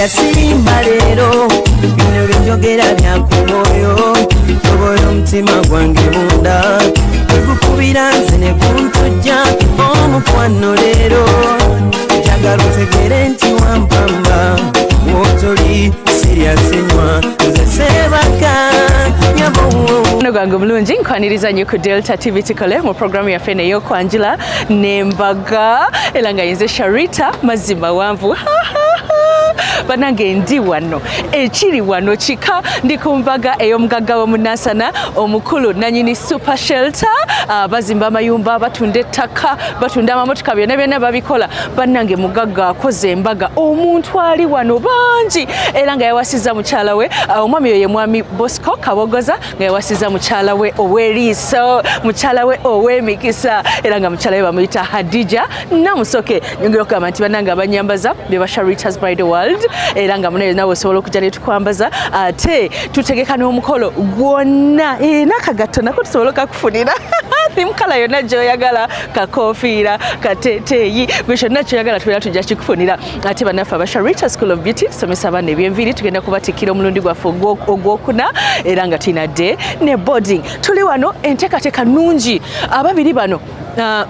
era sirimba leero bino byenjogera byakumoyo tobola omutima gwange munda gukubira nze ne kuntujja omukwano leero njagala otegere nti wampamba wotoli siryasenywa nze sebaka gwange mulungi nkwaniriza nnyo ku Delta TV tukole mu programu yaffe ey'okwanjula n'embaga era nga yinze Sharita mazima wanvu banange ndi wano ekiri wano kika ndi ku mbaga ey'omugagga w'omunansana omukulu nanyini super shelter bazimba amayumba batunda ettaka batunda amamotoka byonna babikola banange mugagga akoze embaga omuntu ali wano bangi era nga yawasiza mukyala we omwami oyo ye mwami Bosco Kabogoza nga yawasiza mukyala we ow'eriiso mukyala we ow'emikisa era nga mukyala we bamuyita Hadija Namusoke nyongera okugamba nti banange abanyambaza be ba Sharita's Bridal World era nga munayo nawe osobola okujja ne tukwambaza ate tutegeka n'omukolo gwonna n'akagatto nako tusobola okakufunira thimukala yonna gy'oyagala kakofiira kateteeyi bwe kyonna kyoyagala tubeera tujja kikufunira ate bannaffe aba Sharita School of Beauty tusomesa abaana eby'enviiri tugenda kubatikkira omulundi gwaffe ogwokuna era nga tulina day ne boarding tuli wano enteekateeka nnungi ababiri bano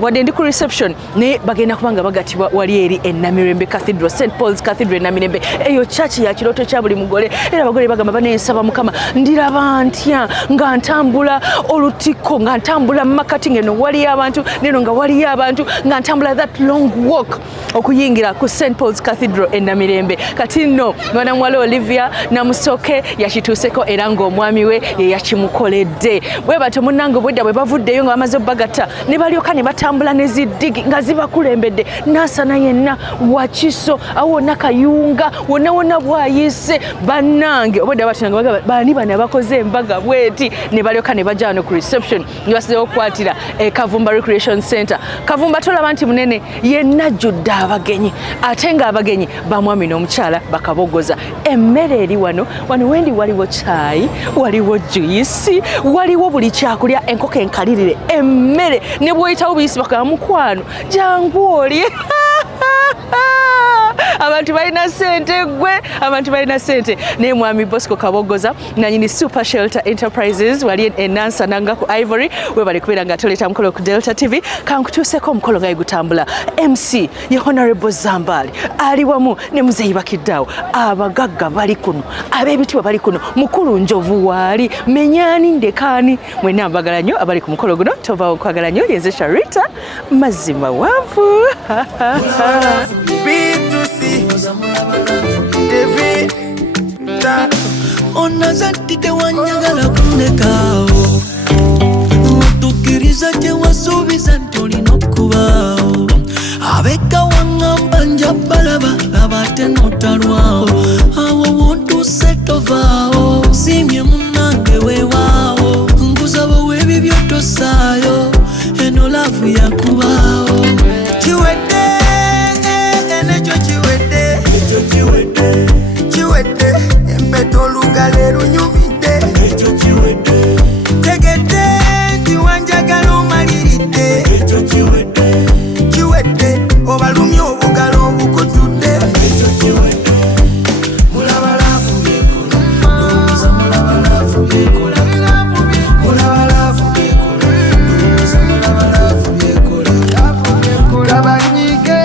wadde ndi ku reception naye bagenda kubanga bagatibwa wali eri Namirembe Cathedral St Paul's Cathedral Namirembe eyo church ya kirooto kya buli mugole era abagole bagamba baneesaba Mukama ndiraba ntya nga ntambula olutiko nga ntambula makati ngeno wali abantu neno nga wali abantu nga ntambula that long walk okuyingira ku St Paul's Cathedral Namirembe kati nno mwana mwala Olivia Namusoke yakituuseko era ng'omwami we ye yakimukoledde bwe bato munnange bwedda bwe bavuddeyo nga bamaze obbagata ne balyoka ne batambula ne ziddigi nga zibakulembedde Nansana yenna Wakiso awo Nakayunga wonna bwayise bannange obwedda batinanga bagamba bani bano abakoze embaga bweti ne balyoka ne bajja wano ku reception ne basizeewo okukwatira Kavumba Recreation Center Kavumba tolaba nti munene yenna jjudde abagenyi ate nga abagenyi bamwami n'omukyala bakabogoza emmere eri wano wendi waliwo chai waliwo juice waliwo buli kyakulya enkoko enkalirire emmere ne bwoyitawo buyisi bakaba mukwano jangu oli abantu balina sente gwe abantu balina sente naye mwami Bosco Kabogoza nanyini Super Shelter Enterprises wali Nansana nga ku Ivory we bali kubeera nga toleta mukolo ku Delta TV kankutuuseko omukolo nga gutambula MC ye Honorable Zambali ali wamu ne muzeyi bakiddawo abagagga bali kuno ab'ebitiibwa bali kuno mukulu njovu waali menyani ndekani mwenna mbagala nnyo abali ku mukolo guno tovaawo okwagala nnyo yenze Sharita mazima waavu David onazatide wanyagala kundekaawo otukiriza gye wasuubiza nti olina okubaawo abeka waŋŋamba njabalaba abate notalwawo awo wontuuse tovaawo siimye munnange weewaawo ngusaba w'ebibyo tosaayo eno laavu yakubaawo kiwedde enekyo kiwedde kiwedde empeto olugale lunyumidde ekyo kiwedde tegedde nti wanjagala omaliridde ekyo kiwedde obalumye obugalo obukutudde ekyo kiwedde mulaba laavu byekola ndowooza mulaba laavu byekola mulaba laavu byekola ndowooza mulaba laavu byekola kabanyige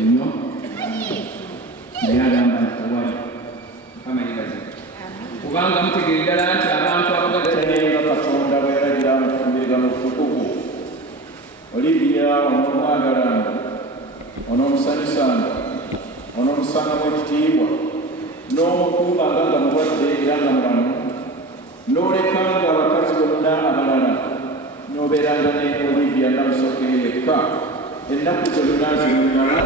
nnyo naye agamba nti wali Mukama yebaze kubanga mutegeera ddala nti abantu abagattanayenga Katonda bwe yalagira mu kufumbirigano okutukuvu Olivia onomwagalanga onomusanyusanga onomusangamu ekitiibwa n'omukuumanga nga mulwadde era nga mulamu n'olekanga abakazi bonna abalala n'obeeranga ne Olivia Namusoke yekka ennaku zonna zimumala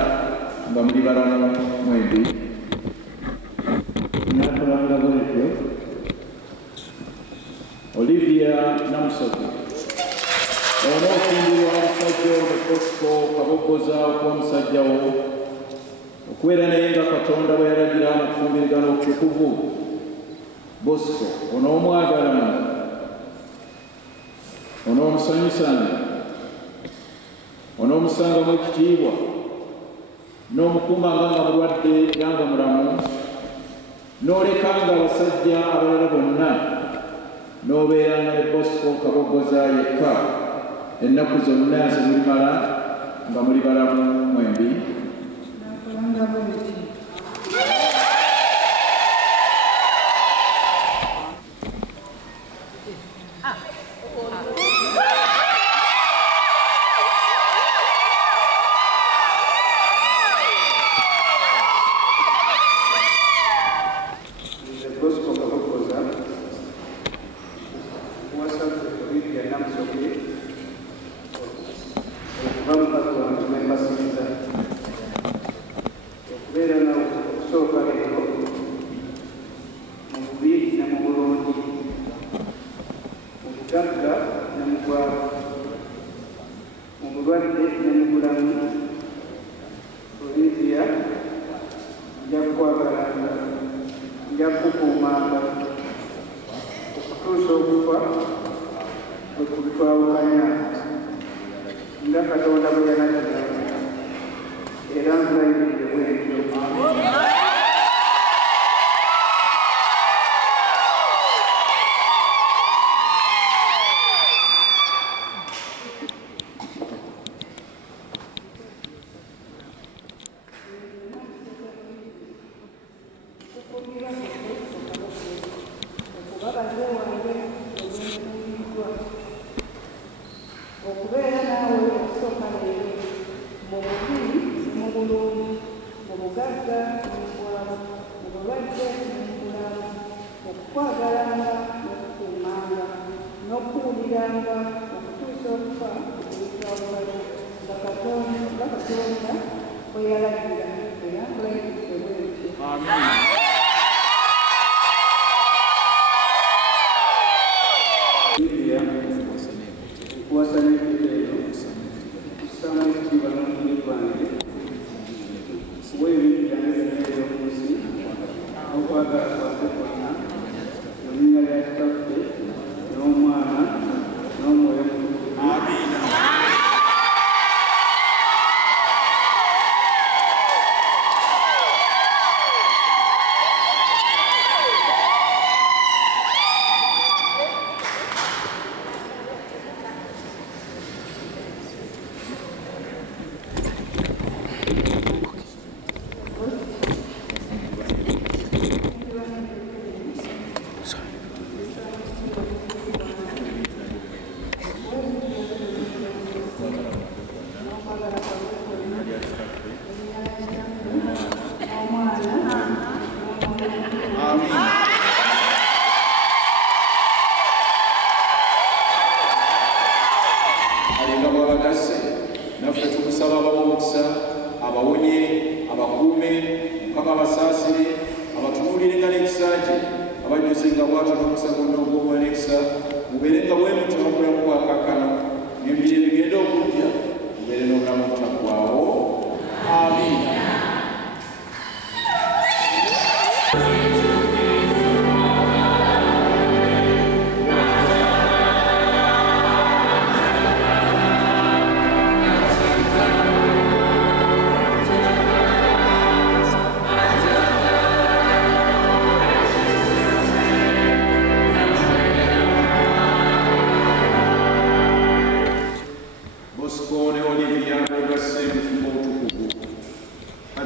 nga muli balamu mwembi nakulanga bwetyo Olivia Namusoke onoofumbirwa omusajja ono Bosco Kabogoza okuba omusajjawo okubeera naye nga Katonda bwe yalagira mu kufumbirigano okutukuvu Bosco onoomwagalanga onoomusanyusanga onoomusangamu ekitiibwa n'omukuumanga nga mulwadde era nga mulamu n'olekanga abasajja abalala bonna n'obeeranga ne Bosco Kabogoza yekka ennaku zonna zimulimala nga muli balamu mwembi okubeera naawe okusooka leero mu bubiri mu bulungi mu bugagga n'obulamu mu bulwadde n'obulamu okukwagalanga n'okukuumanga n'okuwuliranga okutuusa okufa okubitawukana nga Katonda bwe yalagira era kulayikise bwetyo.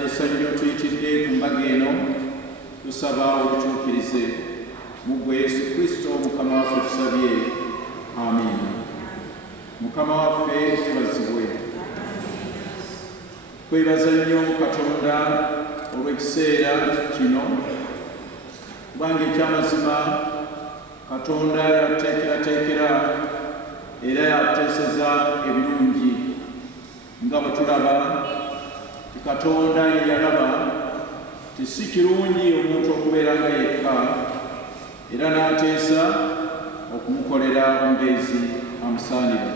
essanyu tuyitidde ku mbaga eno tusaba obutuukirize mu ggwe Yesu Kristo Mukama waffe tusabye, amiina. Mukama waffe tebazibwe. Twebaza nnyo Katonda olw'ekiseera kino, kubanga ekyamazima Katonda yateekerateekera era yateeseza ebirungi nga bwe tulaba ti Katonda yalaba ti si kirungi omuntu okubeera nga yekka, era n'ateesa okumukolera omubeezi amusaanira.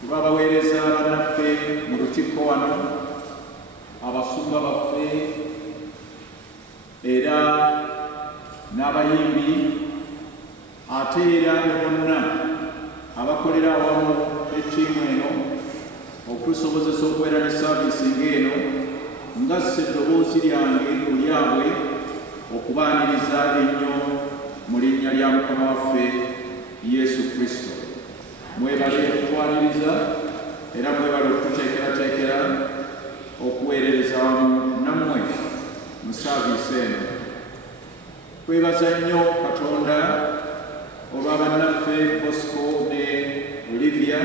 Kuba abaweereza bannaffe mu lutikko wano, abasumba baffe era n'abayimbi, ate era ne bonna abakolera awamu n'ettiimu eno okutusobozesa okubeera ne saaviisi ng'eno, nga sseddoboozi lyange ku lyabwe okubaaniriza ennyo mu linnya lya Mukama waffe Yesu Kristo. Mwebale okutwaniriza era mwebale okututeekerateekera okuweerereza wamu nammwe mu saaviisi eno. Twebaza nnyo Katonda olwa bannaffe Bosco ne Olivia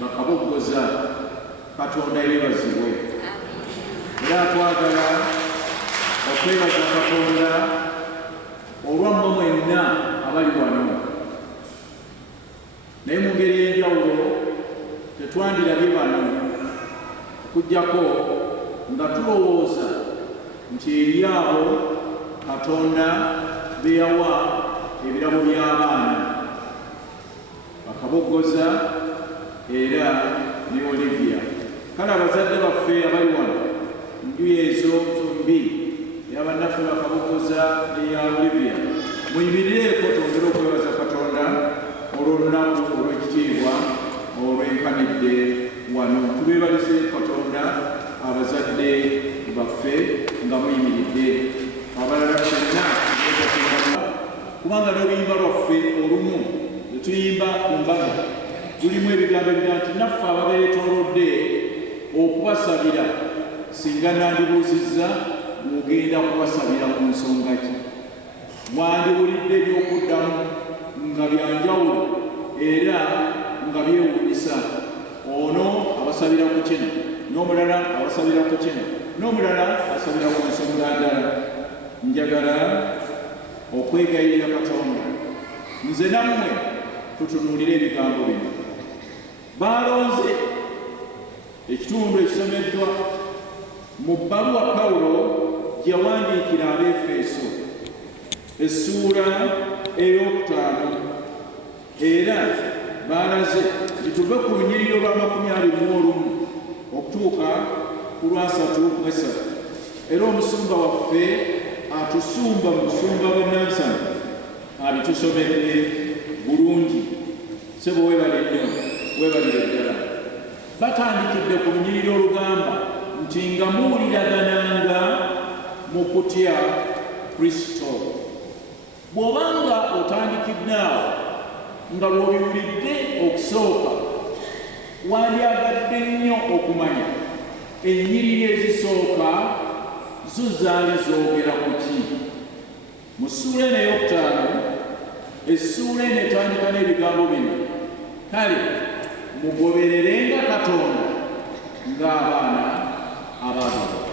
bakaboggoza. Katonda yeebazibwe. Era twagala okwebaza Katonda olwammwe mwenna abali wano, naye mu ngeri y'enjawulo tetwandirabye bano okuggyako nga tulowooza nti eri abo Katonda be yawa ebirabo by'abaana, bakaboggoza era ne Olivia. Kale abazadde baffe abali wano enjuyi ezo zombi, eyabannaffe bakaboggoza eya Olivia, muyimirireeko twongere okwebaza Katonda olw'olunaku olw'ekitiibwa olwenkanidde wano. Tubeebalize Katonda abazadde baffe nga muyimiridde, abalala ffenna kubanga n'oluyimba lwaffe olumu lwe tuyimba ku mbaga lulimu ebigambo ebira nti naffe ababeetolodde okubasabira, singa nandibuuzizza mugenda kubasabira ku nsonga ki? Mwandiwulidde ebyokuddamu nga byanjawulo era nga byewuunyisa. Ono abasabira ku kino, n'omulala abasabira ku kino, n'omulala asabira ku nsonga ndala. Njagala okwegayirira Katonda nze nammwe tutunuulire ebigambo bino. Baalonze ekitundu ekisomeddwa mu bbaluwa Pawulo gye yawandiikira Abeefeso essuula ey'okutaano, era baalaze nti tuve ku lunyiriro lwa 21 okutuuka ku lwa 33, era omusumba waffe atusumba mu busumba bw'ennansana abitusomedde bulungi. Ssebo weebale nnyo, weebalire ddala. Batandikidde ku lunyiriro olugamba nti nga muwuliragananga mu kutya Kristo. Bw'obanga otandikidde awo nga lw'obiwulidde okusooka, wandyagadde nnyo okumanya ennyiriri ezisooka zo zaali zoogera ku ki. Mu ssuula eno ey'okutaano, essuula eno etandika n'ebigambo bino: kale mugobererenga Katonda ng'abaana abaagala.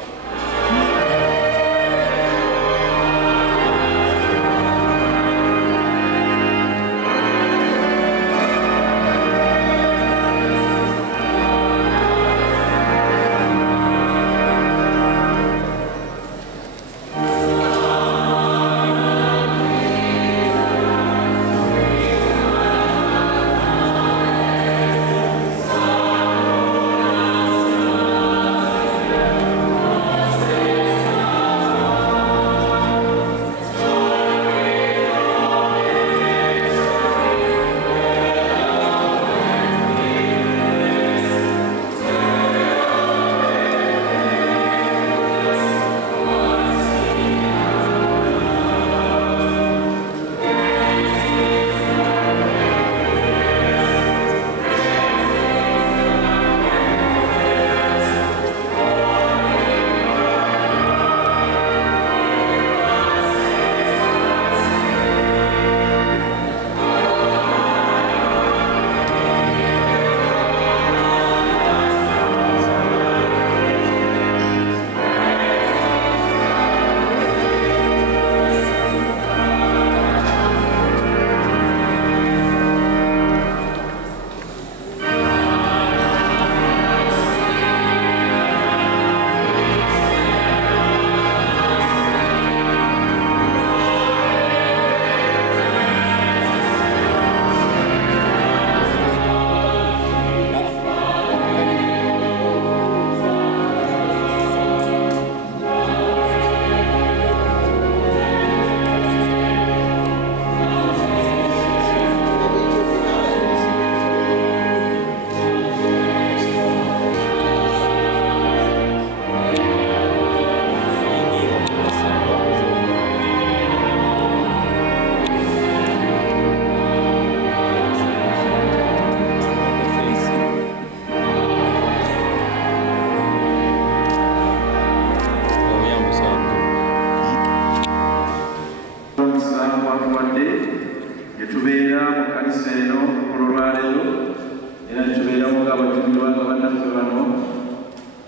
era nitubeerawo ng'abatumirwa nga bannaffe bano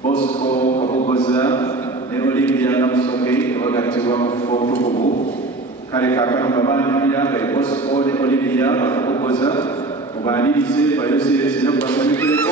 Bosco Kabogoza ne Olivia Namusoke abagattibwa mu kifo obutukuvu. Kale kaakano nga banyumira nga Bosco ne Olivia Kabogoza mubaanirize bayoseezi era mubasanyukireko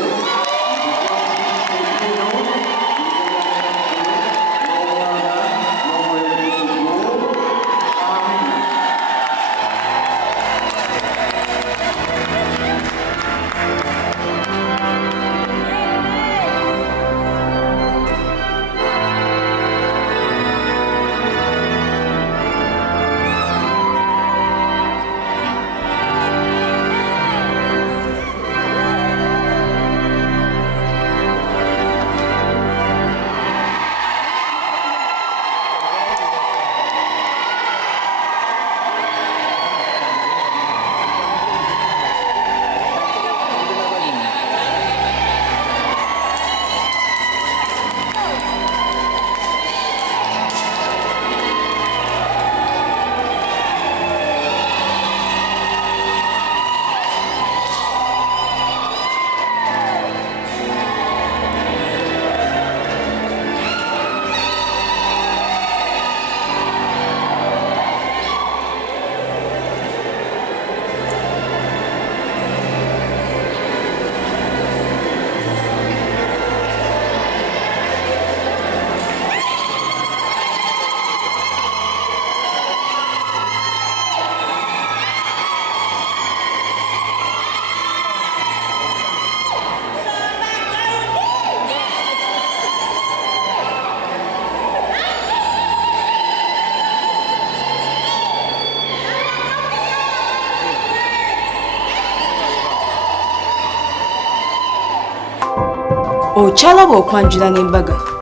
Okyalaba okwanjula n'embaga